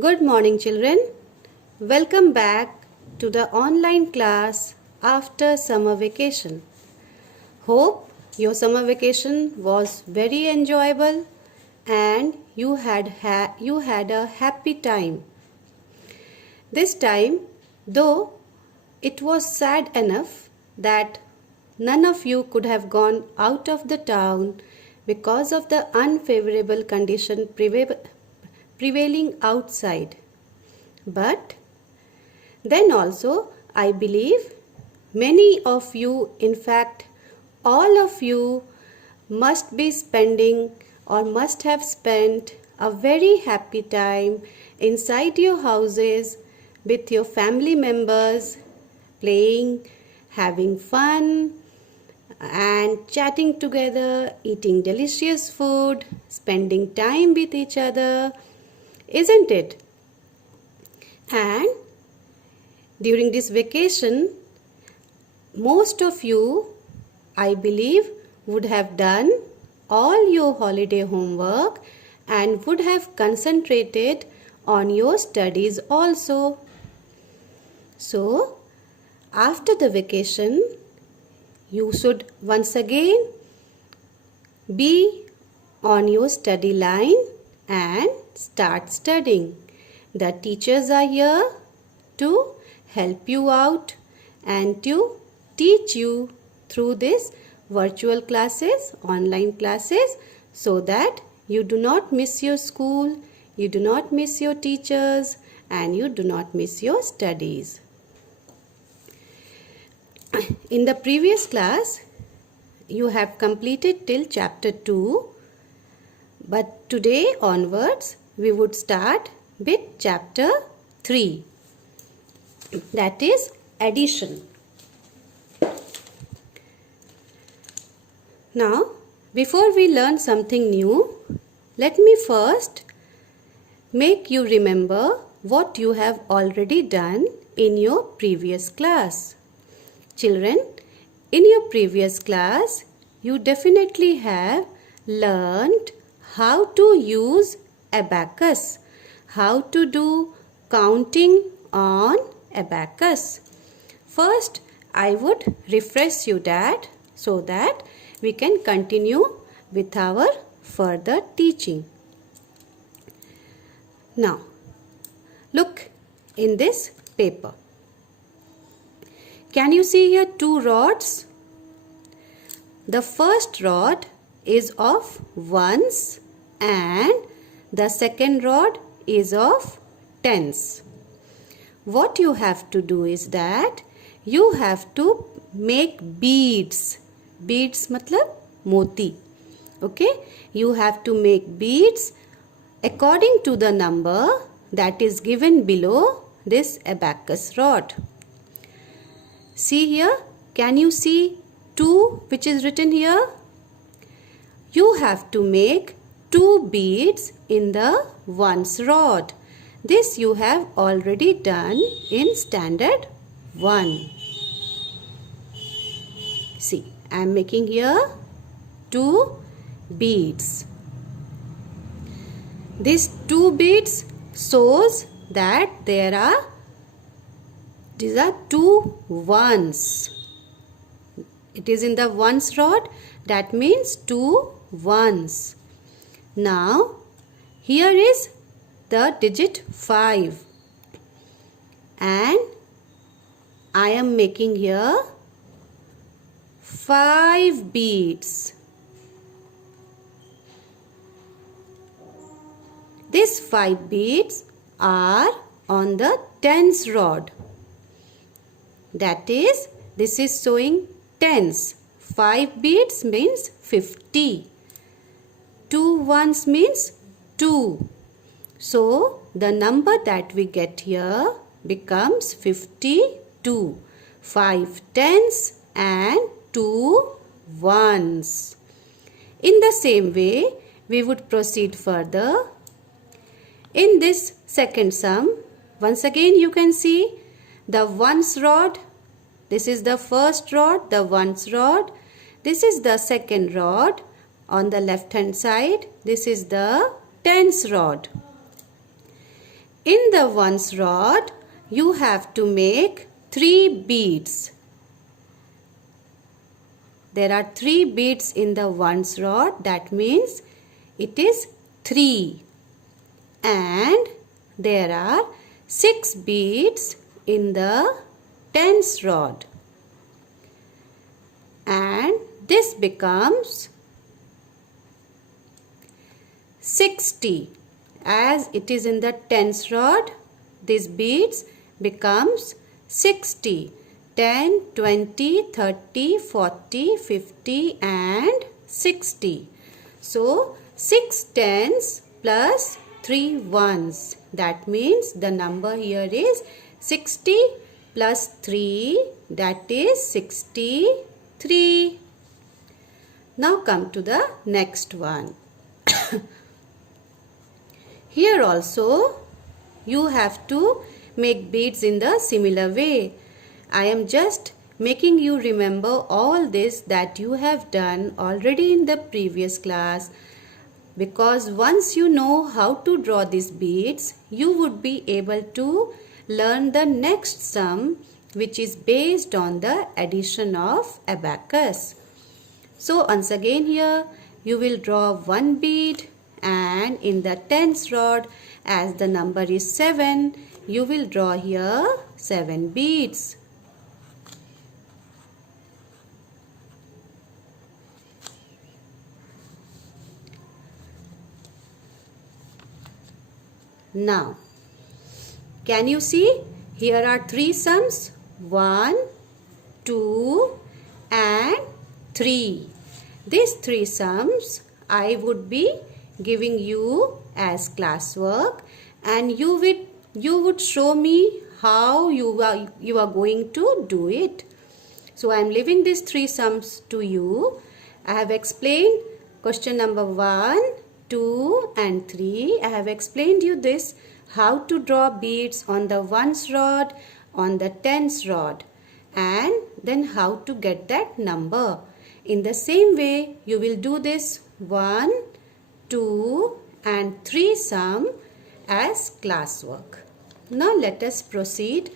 Good morning, children. Welcome back to the online class after summer vacation. Hope your summer vacation was very enjoyable and you had a happy time. This time, though it was sad enough that none of you could have gone out of the town because of the unfavorable condition prevailing outside. But then also, I believe many of you, in fact, all of you must be spending or must have spent a very happy time inside your houses with your family members, playing, having fun, and chatting together, eating delicious food, spending time with each other, isn't it? And during this vacation, most of you, I believe, would have done all your holiday homework and would have concentrated on your studies also. So, after the vacation, you should once again be on your study line and start studying. The teachers are here to help you out and to teach you through this virtual classes, online classes, so that you do not miss your school, you do not miss your teachers, and you do not miss your studies. In the previous class, you have completed till chapter 2, but today onwards, we would start with chapter 3, that is addition. Now, before we learn something new, let me first make you remember what you have already done in your previous class. Children, in your previous class, you definitely have learned how to use abacus, how to do counting on abacus. First, I would refresh you that so that we can continue with our further teaching. Now, look in this paper. Can you see here two rods? The first rod is of ones and the second rod is of tens. What you have to do is that you have to make beads. Beads matlab moti. Okay? You have to make beads according to the number that is given below this abacus rod. See here, can you see 2 which is written here? You have to make 2 beads in the ones rod. This you have already done in standard 1. See, I am making here 2 beads. These 2 beads shows that these are 2 ones. It is in the ones rod, that means 2 ones. Now, here is the digit 5 and I am making here 5 beads. These 5 beads are on the tens rod. That is, this is showing tens. 5 beads means 50. 2 ones means 2. So, the number that we get here becomes 52. 5 tens and 2 ones. In the same way, we would proceed further. In this second sum, once again you can see the ones rod. This is the first rod, the ones rod. This is the second rod on the left hand side. This is the tens rod. In the ones rod, you have to make 3 beads. There are 3 beads in the ones rod. That means it is 3. And there are 6 beads in the tens rod. And this becomes 60. As it is in the tens rod, these beads becomes 60. 10, 20, 30, 40, 50 and 60. So 6 tens plus 3 ones. That means the number here is 60 plus 3, that is 63. Now come to the next one. Here also you have to make beads in the similar way. I am just making you remember all this that you have done already in the previous class, because once you know how to draw these beads, you would be able to learn the next sum, which is based on the addition of abacus. So once again here you will draw 1 bead, and in the tens rod, as the number is 7, you will draw here 7 beads. Now, can you see? Here are 3 sums. 1, 2 and 3. These 3 sums I would be giving you as classwork, and you would show me how you are going to do it. So I am leaving these 3 sums to you. I have explained question number 1, 2 and 3. I have explained you this, how to draw beads on the ones rod, on the tens rod, and then how to get that number. In the same way you will do this 1, 2 and 3 sum as classwork. Now let us proceed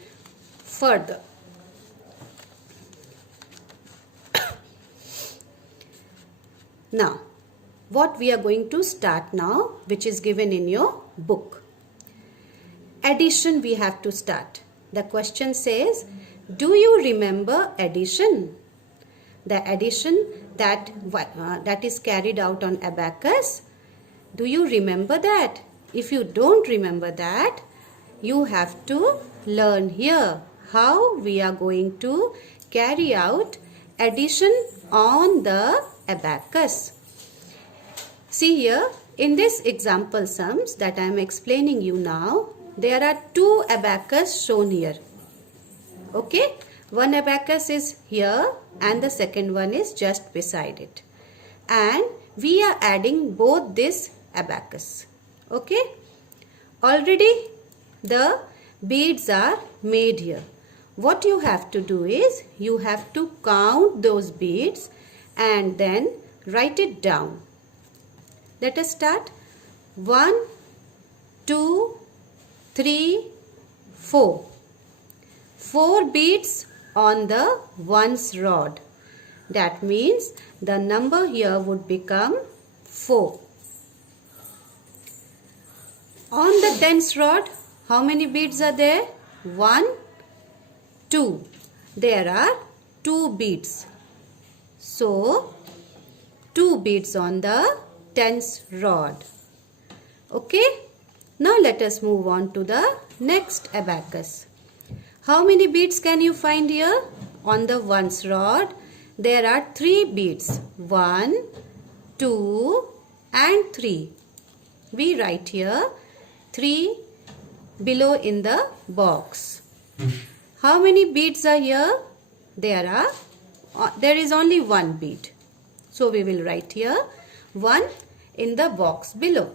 further. Now what we are going to start now, which is given in your book. Addition we have to start. The question says, do you remember addition? The addition that is carried out on abacus. Do you remember that? If you don't remember that, you have to learn here how we are going to carry out addition on the abacus. See here, in this example sums that I am explaining you now, there are 2 abacus shown here. Okay, one abacus is here and the second one is just beside it. And we are adding both this abacus. Okay, already the beads are made here. What you have to do is, you have to count those beads and then write it down. Let us start. 1, 2, 3, 4. 4 beads on the ones rod. That means the number here would become 4. On the tens rod, how many beads are there? 1, 2. There are 2 beads. So, 2 beads on the tens rod. Okay. Now let us move on to the next abacus. How many beads can you find here? On the ones rod, there are 3 beads. 1, 2 and 3. We write here 3 below in the box. How many beads are here? There is only 1 bead. So we will write here 1 in the box below.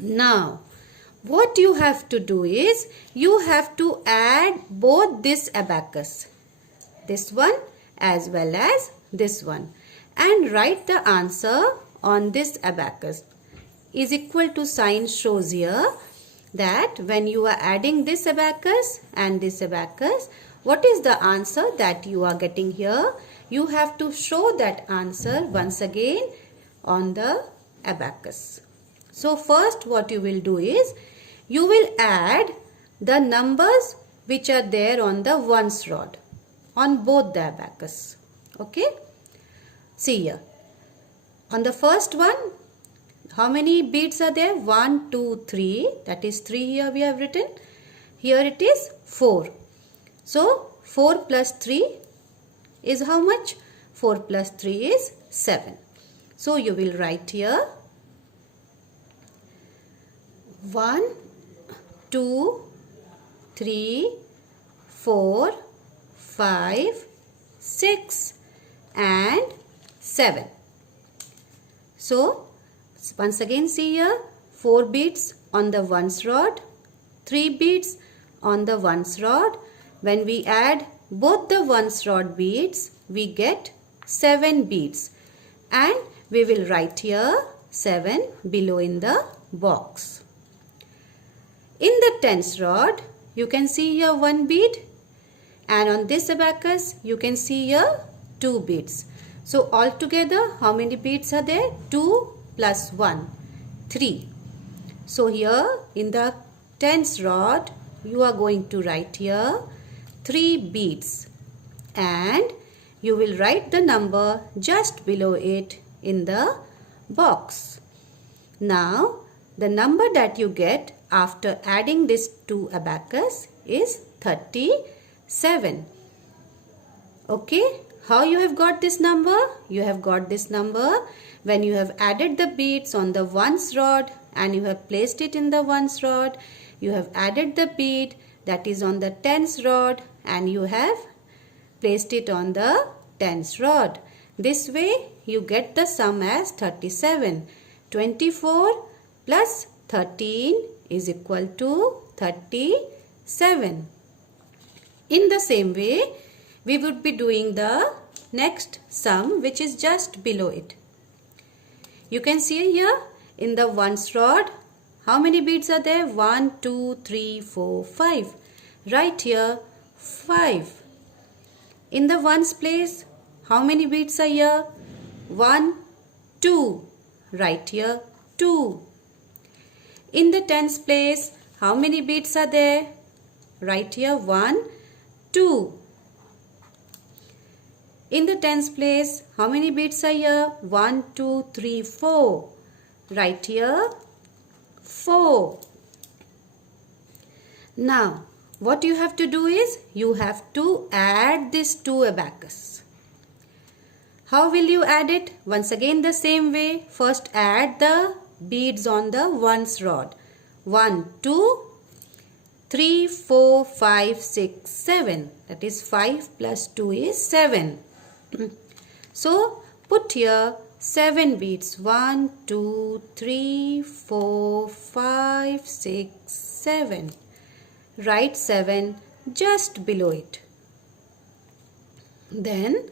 Now, what you have to do is, you have to add both this abacus, this one as well as this one, and write the answer on this abacus. Is equal to sign shows here. that when you are adding this abacus and this abacus, what is the answer that you are getting here? You have to show that answer once again on the abacus. So first what you will do is, you will add the numbers which are there on the ones rod on both the abacus. Okay? See here. On the first one, how many beads are there? 1, 2, 3. That is 3 here we have written. Here it is 4. So 4 plus 3 is how much? 4 plus 3 is 7. So you will write here 1, 2, 3, 4, 5, 6 and 7. So once again see here, 4 beads on the ones rod, 3 beads on the ones rod. When we add both the ones rod beads, we get 7 beads, and we will write here 7 below in the box. In the tens rod, you can see here 1 bead, and on this abacus you can see here 2 beads. So altogether how many beads are there? 2 plus 1, 3. So here in the tens rod you are going to write here 3 beads, and you will write the number just below it in the box. Now the number that you get after adding this to abacus is 37. Okay, how you have got this number? You have got this number when you have added the beads on the ones rod and you have placed it in the ones rod. You have added the bead that is on the tens rod and you have placed it on the tens rod. This way you get the sum as 37. 24 plus 13 is equal to 37. In the same way, we would be doing the next sum which is just below it. You can see here in the ones rod, how many beads are there? 1, 2, 3, 4, 5. Right here 5. In the ones place, how many beads are here? 1, 2. Right here 2. In the tens place, how many beads are there? Right here 1, 2. In the tens place, how many beads are here? 1, 2, 3, 4. Right here 4. Now what you have to do is, you have to add this to abacus. How will you add it? Once again the same way. First add the beads on the ones rod. 1, 2, 3, 4, 5, 6, 7. That is 5 plus 2 is 7. So put here 7 beads. 1, 2, 3, 4, 5, 6, 7. Write 7 just below it. Then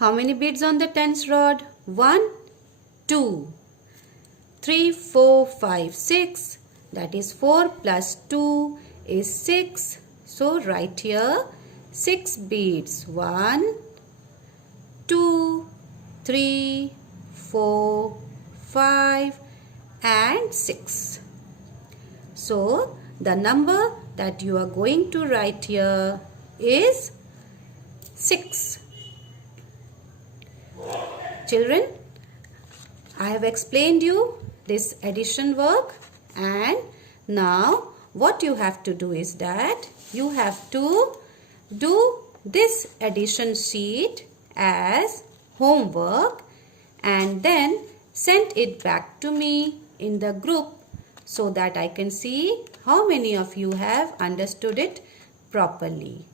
how many beads on the tens rod? 1, 2, 3, 4, 5, 6. That is 4 plus 2 is 6. So write here 6 beads. 1, 2, 3, 4, 5 and 6. So the number that you are going to write here is 6. Children, I have explained you this addition work, and now what you have to do is that you have to do this addition sheet as homework and then send it back to me in the group so that I can see how many of you have understood it properly.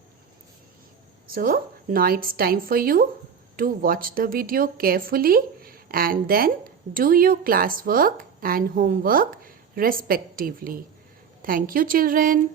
So now it's time for you to watch the video carefully and then do your classwork and homework respectively. Thank you, children.